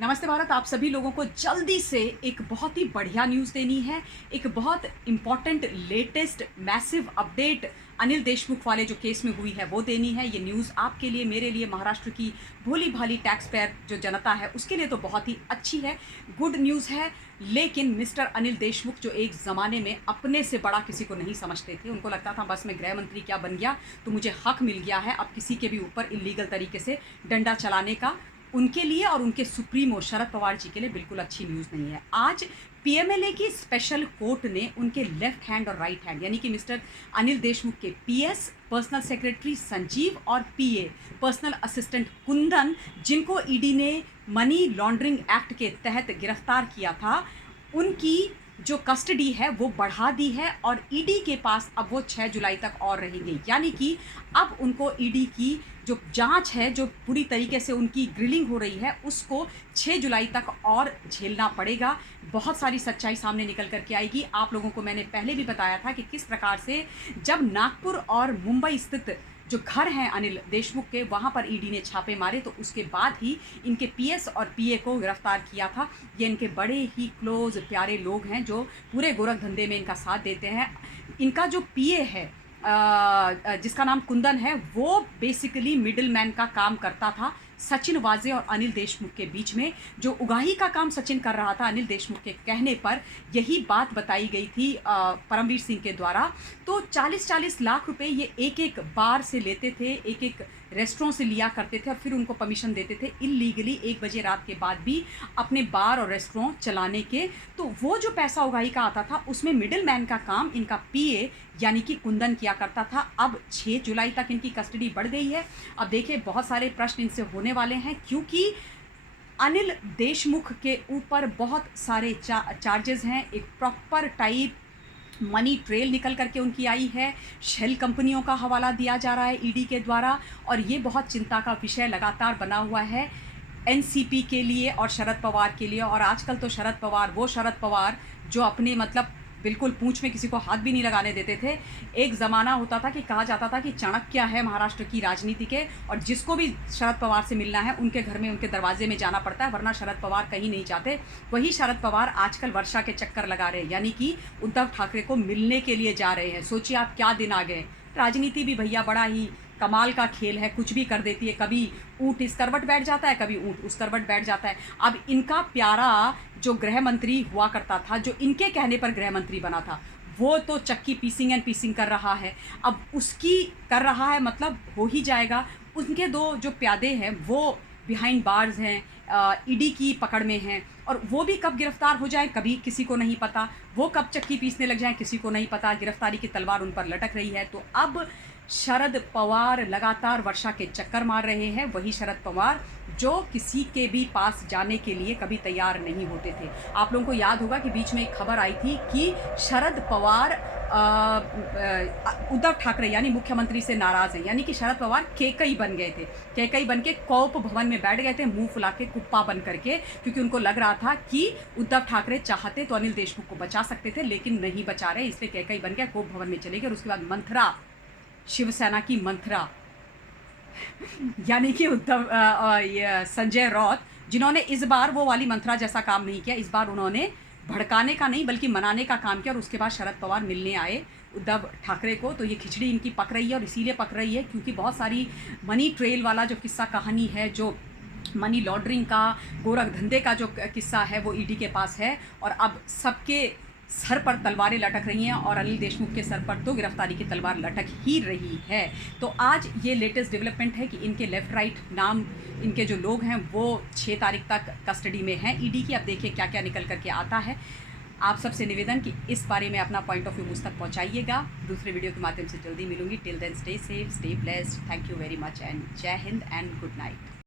नमस्ते भारत। आप सभी लोगों को जल्दी से एक बहुत ही बढ़िया न्यूज़ देनी है। एक बहुत important latest massive update Anil Deshmukh वाले जो केस में हुई है वो देनी है। ये न्यूज़ आपके लिए, मेरे लिए, महाराष्ट्र की भोली-भाली टैक्स पेयर जो जनता है उसके लिए तो बहुत ही अच्छी है, गुड न्यूज़ है। लेकिन मिस्टर अनिल देशमुख जो एक ज़माने में अपने से बड़ा किसी को नहीं समझते थे, उनको लगता था बस मैं गृह मंत्री क्या बन गया तो मुझे हक मिल गया है अब किसी के भी ऊपर इल्लीगल तरीके से डंडा चलाने का। उनके लिए और उनके सुप्रीमो शरद पवार जी के लिए बिल्कुल अच्छी न्यूज़ नहीं है। आज पीएमएलए की स्पेशल कोर्ट ने उनके लेफ्ट हैंड और राइट हैंड यानी कि मिस्टर अनिल देशमुख के पीएस पर्सनल सेक्रेटरी संजीव और पीए पर्सनल असिस्टेंट कुंदन, जिनको ईडी ने मनी लॉन्ड्रिंग एक्ट के तहत गिरफ्तार किया था, उनकी जो कस्टडी है वो बढ़ा दी है और ईडी के पास अब वो 6 जुलाई तक और रहेंगे। यानी कि अब उनको ईडी की जो जांच है, जो पूरी तरीके से उनकी ग्रिलिंग हो रही है, उसको 6 जुलाई तक और झेलना पड़ेगा। बहुत सारी सच्चाई सामने निकल कर के आएगी। आप लोगों को मैंने पहले भी बताया था कि किस प्रकार से जब नागपुर और मुंबई स्थित जो घर हैं अनिल देशमुख के, वहाँ पर ईडी ने छापे मारे तो उसके बाद ही इनके पीएस और पीए को गिरफ्तार किया था। ये इनके बड़े ही क्लोज प्यारे लोग हैं जो पूरे गोरख धंधे में इनका साथ देते हैं। इनका जो पीए है जिसका नाम कुंदन है, वो बेसिकली मिडिल मैन का काम करता था सचिन वाजे और अनिल देशमुख के बीच में। जो उगाही का काम सचिन कर रहा था अनिल देशमुख के कहने पर, यही बात बताई गई थी परमवीर सिंह के द्वारा। तो 40-40 लाख रुपए ये एक एक बार से लेते थे, एक एक रेस्टोरेंट से लिया करते थे और फिर उनको परमिशन देते थे इल्लीगली 1 बजे रात के बाद भी अपने बार और रेस्टोरेंट चलाने के। तो वो जो पैसा उगाही का आता था उसमें मिडिल मैन का काम इनका पीए यानी कि कुंदन किया करता था। अब 6 जुलाई तक इनकी कस्टडी बढ़ गई है। अब देखिए बहुत सारे प्रश्न इनसे होने वाले हैं, क्योंकि अनिल देशमुख के ऊपर बहुत सारे चार्जेस हैं। एक प्रॉपर टाइप मनी ट्रेल निकल करके उनकी आई है, शेल कंपनियों का हवाला दिया जा रहा है ईडी के द्वारा, और ये बहुत चिंता का विषय लगातार बना हुआ है एनसीपी के लिए और शरद पवार के लिए। और आजकल तो शरद पवार, वो शरद पवार जो अपने मतलब बिल्कुल पूंछ में किसी को हाथ भी नहीं लगाने देते थे। एक ज़माना होता था कि कहा जाता था कि चाणक्य है महाराष्ट्र की राजनीति के, और जिसको भी शरद पवार से मिलना है उनके घर में, उनके दरवाजे में जाना पड़ता है, वरना शरद पवार कहीं नहीं जाते। वही शरद पवार आजकल वर्षा के चक्कर लगा रहे हैं, यानी कि उद्धव ठाकरे को मिलने के लिए जा रहे हैं। सोचिए आप क्या दिन आ गए। राजनीति भी भैया बड़ा ही कमाल का खेल है, कुछ भी कर देती है। कभी ऊँट इस करवट बैठ जाता है, कभी ऊँट उस करवट बैठ जाता है। अब इनका प्यारा जो गृह मंत्री हुआ करता था, जो इनके कहने पर गृह मंत्री बना था, वो तो चक्की पीसिंग एंड पीसिंग कर रहा है। अब उसकी कर रहा है मतलब हो ही जाएगा। उनके 2 जो प्यादे हैं वो बिहाइंड बार्स हैं, ईडी की पकड़ में हैं, और वो भी कब गिरफ्तार हो जाए कभी किसी को नहीं पता। वो कब चक्की पीसने लग जाए किसी को नहीं पता। गिरफ्तारी की तलवार उन पर लटक रही है। तो अब शरद पवार लगातार वर्षा के चक्कर मार रहे हैं। वही शरद पवार जो किसी के भी पास जाने के लिए कभी तैयार नहीं होते थे। आप लोगों को याद होगा कि बीच में एक खबर आई थी कि शरद पवार उद्धव ठाकरे यानी मुख्यमंत्री से नाराज़ हैं, यानी कि शरद पवार केकई बन गए थे। केकई बन के कौप भवन में बैठ गए थे, मुंह फुला के कुप्पा बन करके, क्योंकि उनको लग रहा था कि उद्धव ठाकरे चाहते तो अनिल देशमुख को बचा सकते थे, लेकिन नहीं बचा रहे, इसलिए केकई बन के कौप भवन में चले गए। और उसके बाद मंथरा, शिवसेना की मंथरा यानी कि संजय रौत, जिन्होंने इस बार वो वाली मंथरा जैसा काम नहीं किया। इस बार उन्होंने भड़काने का नहीं बल्कि मनाने का काम किया, और उसके बाद शरद पवार मिलने आए उद्धव ठाकरे को। तो ये खिचड़ी इनकी पक रही है, और इसीलिए पक रही है क्योंकि बहुत सारी मनी ट्रेल वाला जो किस्सा कहानी है, जो मनी लॉन्ड्रिंग का, गोरख धंधे का जो किस्सा है, वो ईडी के पास है। और अब सबके सर पर तलवारें लटक रही हैं, और अनिल देशमुख के सर पर तो गिरफ्तारी की तलवार लटक ही रही है। तो आज ये लेटेस्ट डेवलपमेंट है कि इनके लेफ़्ट राइट नाम इनके जो लोग हैं वो 6 तारीख तक कस्टडी में हैं ईडी की। अब देखिए क्या क्या निकल करके आता है। आप सबसे निवेदन कि इस बारे में अपना पॉइंट ऑफ व्यू मुझ तक पहुँचाइएगा। दूसरे वीडियो के माध्यम से जल्दी मिलूंगी। Till then stay safe, stay blessed. Thank you very much and जय हिंद एंड गुड नाइट।